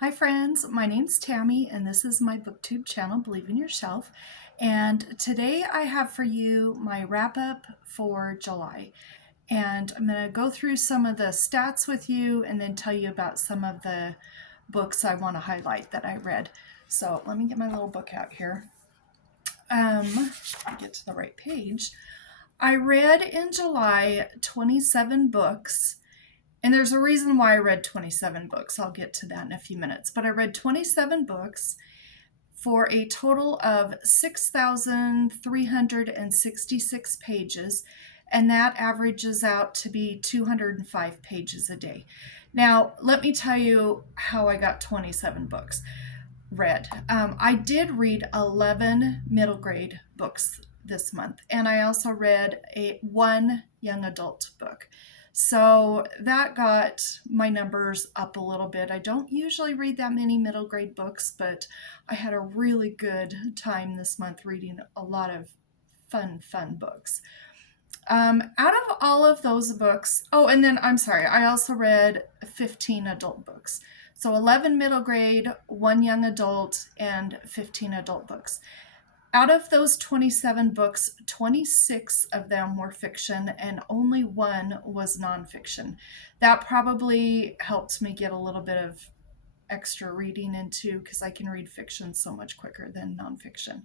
Hi friends, my name's Tammy and this is my booktube channel, Believe in Yourself. And today I have for you my wrap up for July. And I'm going to go through some of the stats with you and then tell you about some of the books I want to highlight that I read. So let me get my little book out here. Get to the right page. I read in July 27 books. And there's a reason why I read 27 books. I'll get to that in a few minutes. But I read 27 books for a total of 6,366 pages, and that averages out to be 205 pages a day. Now, let me tell you how I got 27 books read. I did read 11 middle grade books this month, and I also read one young adult book. So that got my numbers up a little bit. I don't usually read that many middle grade books, but I had a really good time this month reading a lot of fun books. Out of all of those books, oh, and then I'm sorry, I also read 15 adult books. So 11 middle grade, one young adult, and 15 adult books. Out of those 27 books, 26 of them were fiction and only one was nonfiction. That probably helped me get a little bit of extra reading into because I can read fiction so much quicker than nonfiction.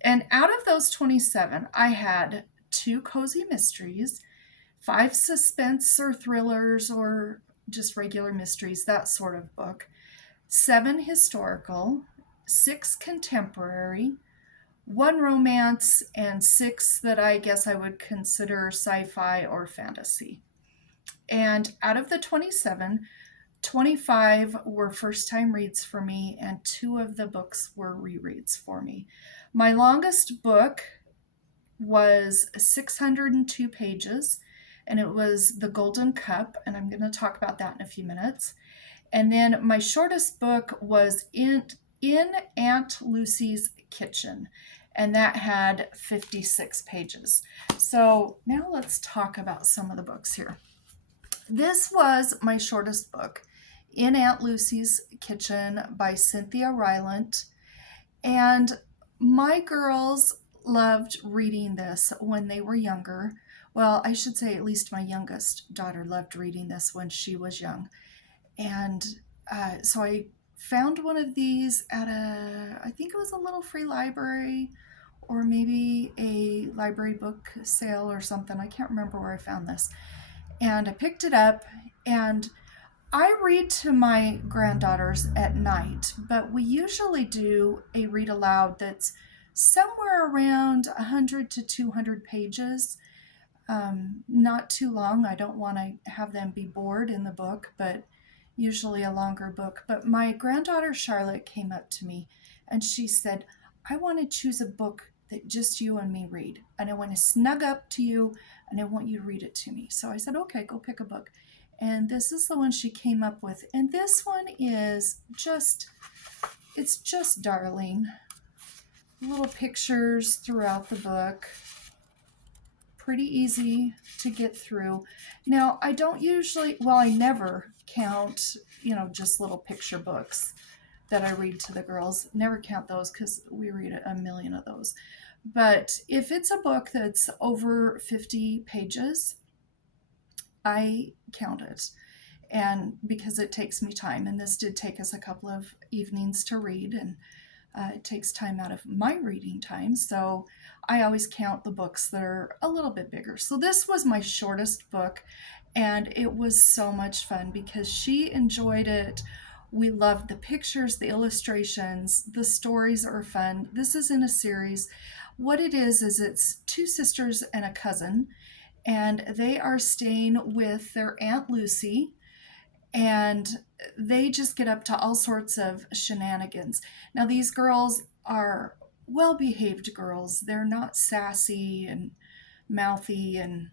And out of those 27, I had two cozy mysteries, five suspense or thrillers or just regular mysteries, that sort of book, seven historical, six contemporary, one romance, and six that I guess I would consider sci-fi or fantasy. And out of the 27, 25 were first time reads for me, and two of the books were rereads for me. My longest book was 602 pages, and it was The Golden Cup, and I'm going to talk about that in a few minutes. And then my shortest book was in Aunt Lucy's Kitchen, and that had 56 pages. So now let's talk about some of the books here. This was my shortest book, In Aunt Lucy's Kitchen by Cynthia Rylant. And my girls loved reading this when they were younger. Well, I should say at least my youngest daughter loved reading this when she was young. And so I found one of these at I think it was a little free library or maybe a library book sale or something. I can't remember where I found this. And I picked it up, and I read to my granddaughters at night, but we usually do a read aloud that's somewhere around 100 to 200 pages. Not too long. I don't want to have them be bored in the book, but usually a longer book. But my granddaughter Charlotte came up to me and she said, I want to choose a book that just you and me read. And I want to snug up to you and I want you to read it to me. So I said, okay, go pick a book. And this is the one she came up with. And this one is it's just darling. Little pictures throughout the book. Pretty easy to get through. Now, I don't usually, well, I never count, just little picture books that I read to the girls. Never count those because we read a million of those. But if it's a book that's over 50 pages, I count it. And because it takes me time, and this did take us a couple of evenings to read, and it takes time out of my reading time, so I always count the books that are a little bit bigger. So this was my shortest book, and it was so much fun because she enjoyed it. We loved the pictures, the illustrations, the stories are fun. This is in a series. What it is it's two sisters and a cousin, and they are staying with their Aunt Lucy, and they just get up to all sorts of shenanigans. Now, these girls are well-behaved girls. They're not sassy and mouthy, and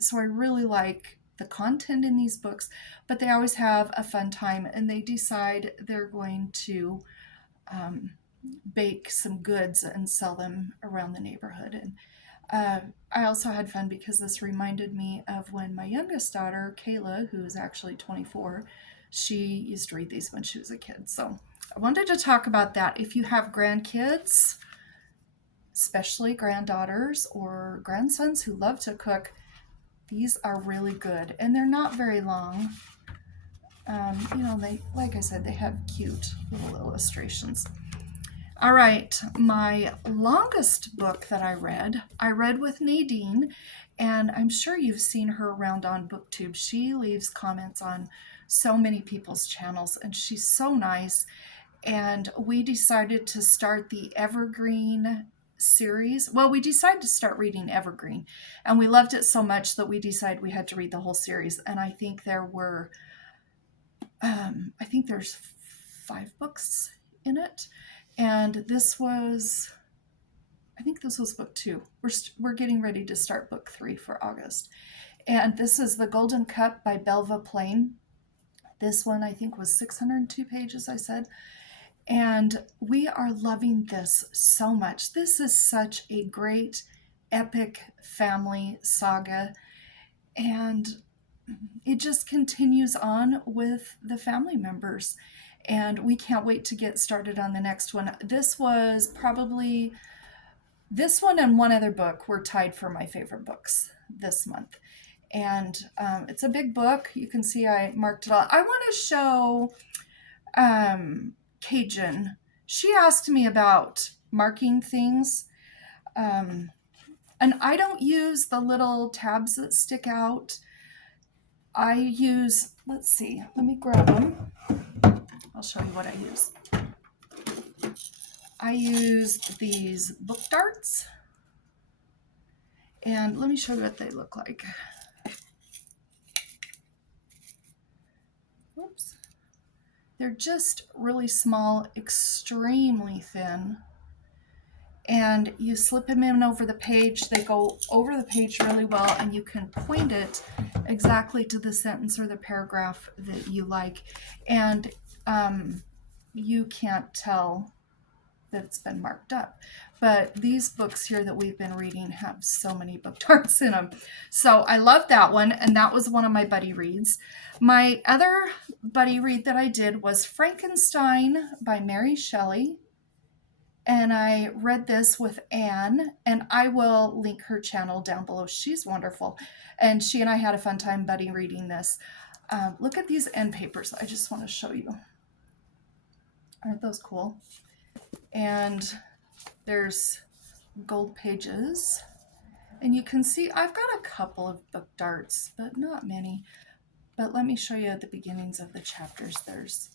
so I really like the content in these books, but they always have a fun time, and they decide they're going to bake some goods and sell them around the neighborhood. And I also had fun because this reminded me of when my youngest daughter, Kayla, who is actually 24, She used to read these when she was a kid. So I wanted to talk about that. If you have grandkids, especially granddaughters or grandsons who love to cook, these are really good. And they're not very long. They, like I said, they have cute little illustrations. All right, my longest book that I read with Nadine, and I'm sure you've seen her around on BookTube. She leaves comments on so many people's channels, and she's so nice. And we decided to start the Evergreen series. Well, we decided to start reading Evergreen, and we loved it so much that we decided we had to read the whole series. And I think there's 5 books in it. And I think this was book 2. We're getting ready to start book 3 for August. And this is The Golden Cup by Belva Plain. This one I think was 602 pages, I said. And we are loving this so much. This is such a great epic family saga. And it just continues on with the family members. And we can't wait to get started on the next one. This one and one other book were tied for my favorite books this month. And it's a big book. You can see I marked it all. I want to show Cajun. She asked me about marking things. And I don't use the little tabs that stick out. I use, let's see, let me grab them. I'll show you what I use. I use these book darts, and let me show you what they look like. Whoops. They're just really small, extremely thin, and you slip them in over the page. They go over the page really well, and you can point it exactly to the sentence or the paragraph that you like, and you can't tell that it's been marked up. But these books here that we've been reading have so many book darts in them. So I love that one, and that was one of my buddy reads. My other buddy read that I did was Frankenstein by Mary Shelley. And I read this with Anne, and I will link her channel down below. She's wonderful. And she and I had a fun time buddy reading this. Look at these end papers. I just want to show you. Aren't those cool? And there's gold pages. And you can see I've got a couple of book darts, but not many. But let me show you at the beginnings of the chapters. There's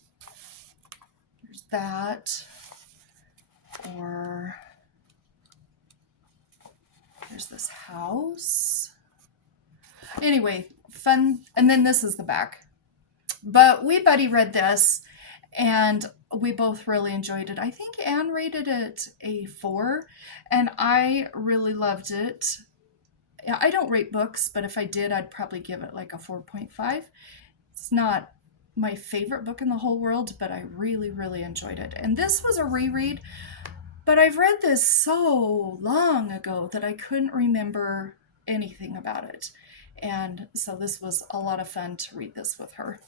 that. Or there's this house. Anyway, fun. And then this is the back. But we buddy read this, and we both really enjoyed it. I think Anne rated it a 4, and I really loved it. I don't rate books, but if I did, I'd probably give it like a 4.5. It's not my favorite book in the whole world, but I really, really enjoyed it. And this was a reread, but I've read this so long ago that I couldn't remember anything about it. And so this was a lot of fun to read this with her.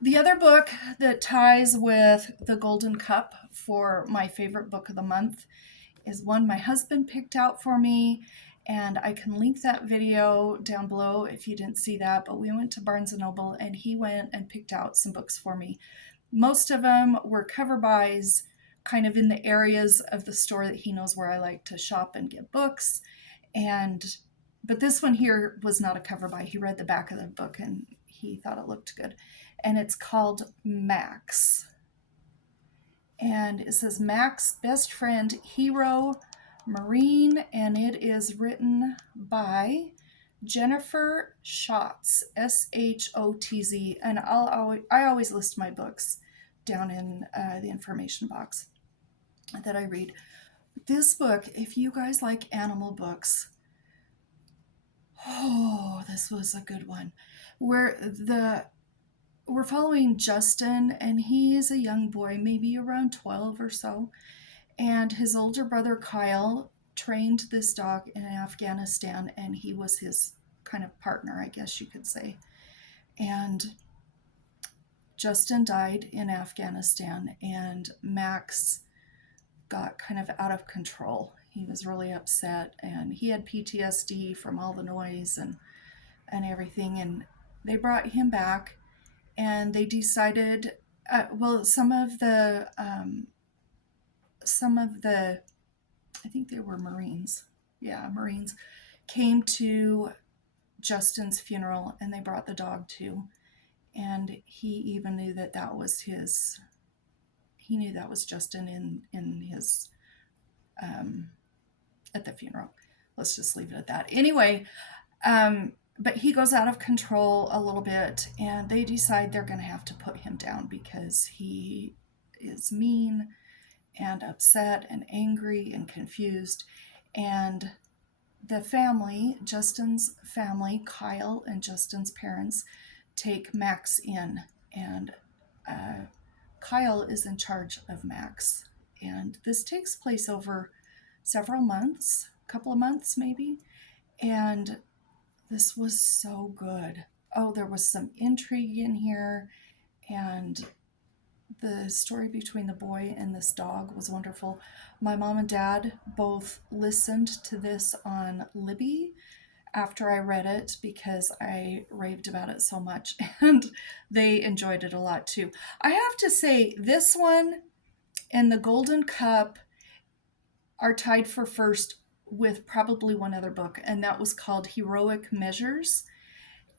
The other book that ties with The Golden Cup for my favorite book of the month is one my husband picked out for me, and I can link that video down below if you didn't see that. But we went to Barnes & Noble, and he went and picked out some books for me. Most of them were cover buys, kind of in the areas of the store that he knows where I like to shop and get books. But this one here was not a cover buy. He read the back of the book and he thought it looked good. And it's called Max. And it says Max, Best Friend, Hero, Marine, and it is written by Jennifer Shotz, Shotz. And I always list my books down in the information box that I read. This book, if you guys like animal books, oh, this was a good one. We're following Justin, and he's a young boy, maybe around 12 or so. And his older brother, Kyle, trained this dog in Afghanistan, and he was his kind of partner, I guess you could say. And Justin died in Afghanistan, and Max got kind of out of control. He was really upset, and he had PTSD from all the noise and everything. And they brought him back, and they decided, well, some of the, I think they were Marines. Yeah, Marines came to Justin's funeral, and they brought the dog too. And he even knew that was his. He knew that was Justin in his at the funeral. Let's just leave it at that. Anyway, but he goes out of control a little bit, and they decide they're going to have to put him down because he is mean and upset and angry and confused. And the family, Justin's family, Kyle and Justin's parents, take Max in, and Kyle is in charge of Max. And this takes place over several months, a couple of months maybe, and this was so good. Oh, there was some intrigue in here, and the story between the boy and this dog was wonderful. My mom and dad both listened to this on Libby after I read it because I raved about it so much, and they enjoyed it a lot too. I have to say, this one and The Golden Cup are tied for first with probably one other book, and that was called Heroic Measures.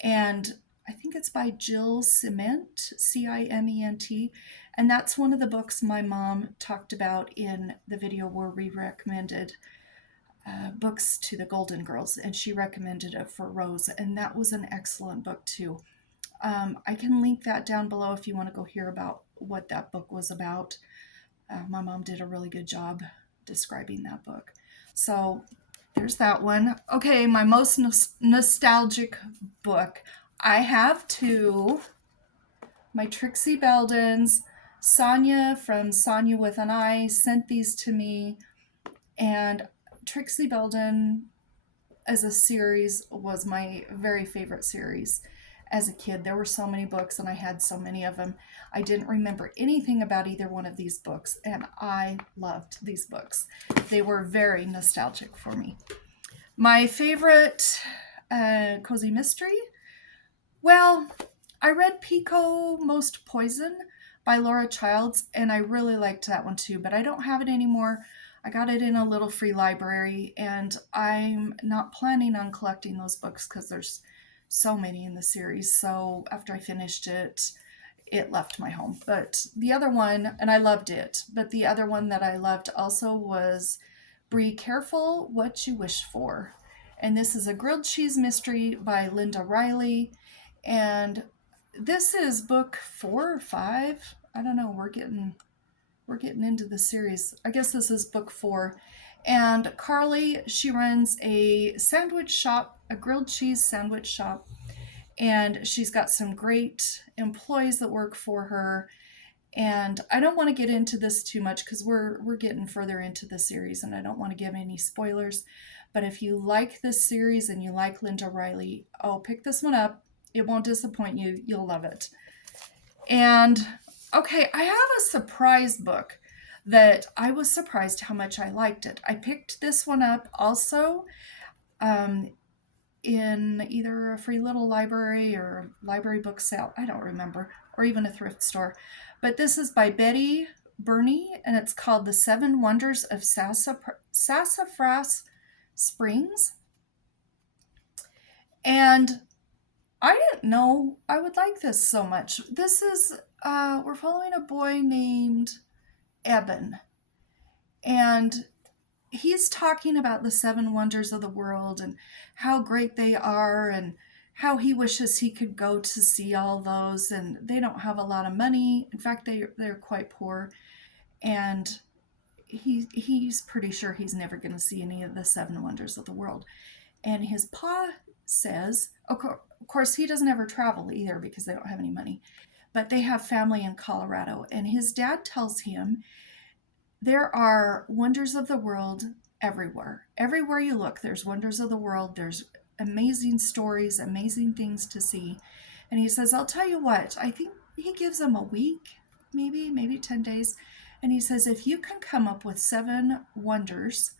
And I think it's by Jill Ciment, Ciment. And that's one of the books my mom talked about in the video where we recommended books to the Golden Girls, and she recommended it for Rose, and that was an excellent book too. I can link that down below if you want to go hear about what that book was about. My mom did a really good job describing that book. So there's that one. Okay, my most nostalgic book. I have two. My Trixie Beldens. Sonia from Sonia with an I sent these to me, and Trixie Belden as a series was my very favorite series as a kid. There were so many books, and I had so many of them. I didn't remember anything about either one of these books, and I loved these books. They were very nostalgic for me. My favorite cozy mystery? Well, I read Pico Most Poison by Laura Childs, and I really liked that one too, but I don't have it anymore. I got it in a little free library, and I'm not planning on collecting those books because there's so many in the series. So after I finished it, it left my home. But the other one, and I loved it, but the other one that I loved also was Brie, Careful What You Wish For. And this is a grilled cheese mystery by Linda Reilly. And this is book 4 or 5. I don't know. We're getting into the series. I guess this is book 4. And Carly, she runs a sandwich shop, a grilled cheese sandwich shop. And she's got some great employees that work for her. And I don't want to get into this too much because we're getting further into the series, and I don't want to give any spoilers. But if you like this series and you like Linda Reilly, oh, pick this one up. It won't disappoint you. You'll love it. And okay, I have a surprise book that I was surprised how much I liked it. I picked this one up also in either a free little library or library book sale. I don't remember, or even a thrift store. But this is by Birney, and it's called The 7 Wonders of Sassafras Springs. And I didn't know I would like this so much. This is, we're following a boy named Eben, and he's talking about the 7 wonders of the world and how great they are and how he wishes he could go to see all those, and they don't have a lot of money. In fact, they're quite poor, and he's pretty sure he's never going to see any of the 7 wonders of the world. And his pa says, of course, he doesn't ever travel either because they don't have any money, but they have family in Colorado, and his dad tells him there are wonders of the world everywhere. Everywhere you look, there's wonders of the world. There's amazing stories, amazing things to see. And he says, I'll tell you what, I think he gives them a week, maybe 10 days. And he says, if you can come up with 7 wonders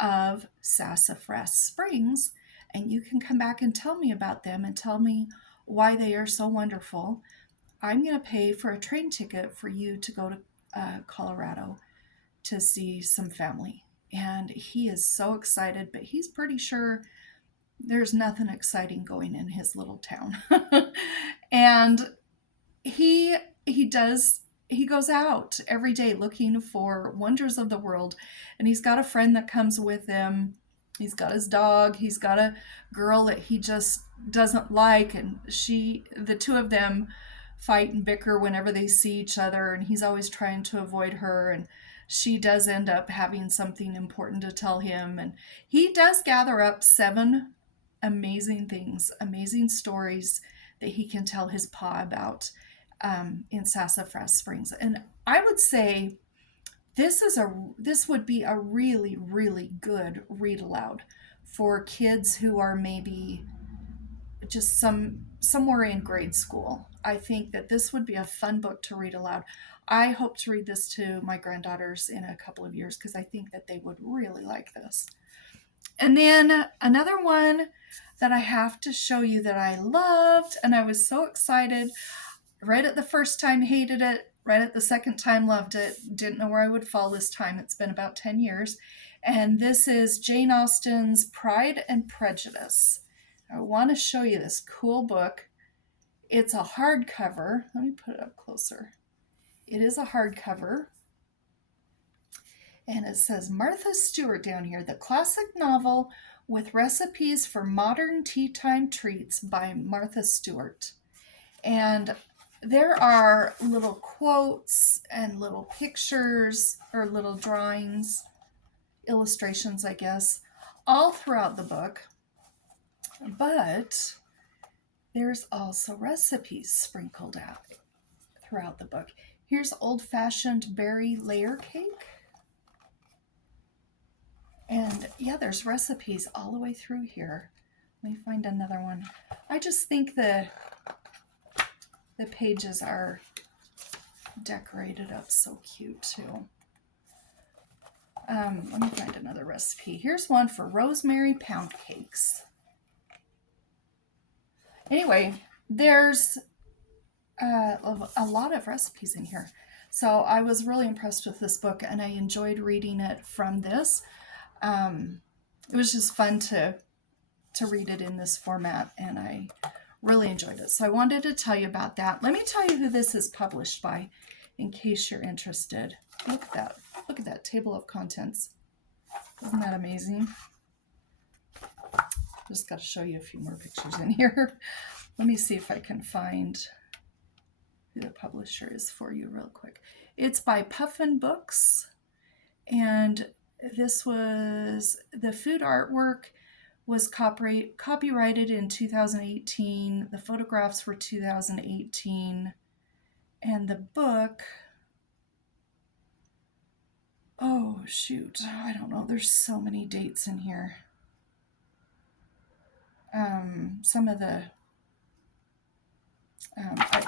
of Sassafras Springs, and you can come back and tell me about them and tell me why they are so wonderful, I'm going to pay for a train ticket for you to go to Colorado to see some family. And he is so excited, but he's pretty sure there's nothing exciting going in his little town. And he goes out every day looking for wonders of the world, and he's got a friend that comes with him. He's got his dog, he's got a girl that he just doesn't like, and the two of them fight and bicker whenever they see each other, and he's always trying to avoid her, and she does end up having something important to tell him, and he does gather up 7 amazing things, amazing stories that he can tell his pa about in Sassafras Springs. And I would say this would be a really, really good read aloud for kids who are maybe just somewhere in grade school. I think that this would be a fun book to read aloud. I hope to read this to my granddaughters in a couple of years because I think that they would really like this. And then another one that I have to show you that I loved, and I was so excited. Read it the first time, hated it. Read it the second time, loved it. Didn't know where I would fall this time. It's been about 10 years. And this is Jane Austen's Pride and Prejudice. I want to show you this cool book. It's a hardcover. Let me put it up closer. It is a hardcover. And it says Martha Stewart down here, the classic novel with recipes for modern tea time treats by Martha Stewart. And there are little quotes and little pictures or little drawings, illustrations, I guess, all throughout the book. But there's also recipes sprinkled out throughout the book. Here's old-fashioned berry layer cake. And yeah, there's recipes all the way through here. Let me find another one. I just think the pages are decorated up so cute too. Let me find another recipe. Here's one for rosemary pound cakes. Anyway, there's a lot of recipes in here. So I was really impressed with this book, and I enjoyed reading it from this. It was just fun to read it in this format, and I really enjoyed it. So I wanted to tell you about that. Let me tell you who this is published by, in case you're interested. Look at that. Look at that table of contents. Isn't that amazing? Just got to show you a few more pictures in here. Let me see if I can find who the publisher is for you real quick. It's by Puffin Books, and this was, the food artwork was copyrighted in 2018. The photographs were 2018. And the book, oh shoot, I don't know. There's so many dates in here. Some of the,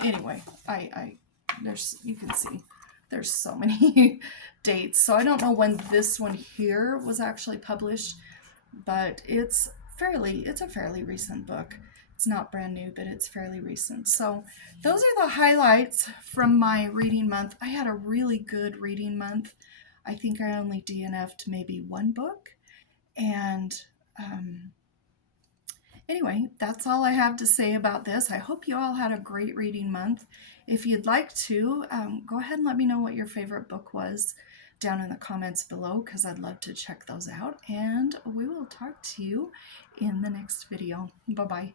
anyway, there's, you can see, there's so many dates. So I don't know when this one here was actually published, but it's a fairly recent book. It's not brand new, but it's fairly recent. So those are the highlights from my reading month. I had a really good reading month. I think I only DNF'd maybe 1 book. And anyway, that's all I have to say about this. I hope you all had a great reading month. If you'd like to, go ahead and let me know what your favorite book was down in the comments below, because I'd love to check those out. And we will talk to you in the next video. Bye-bye.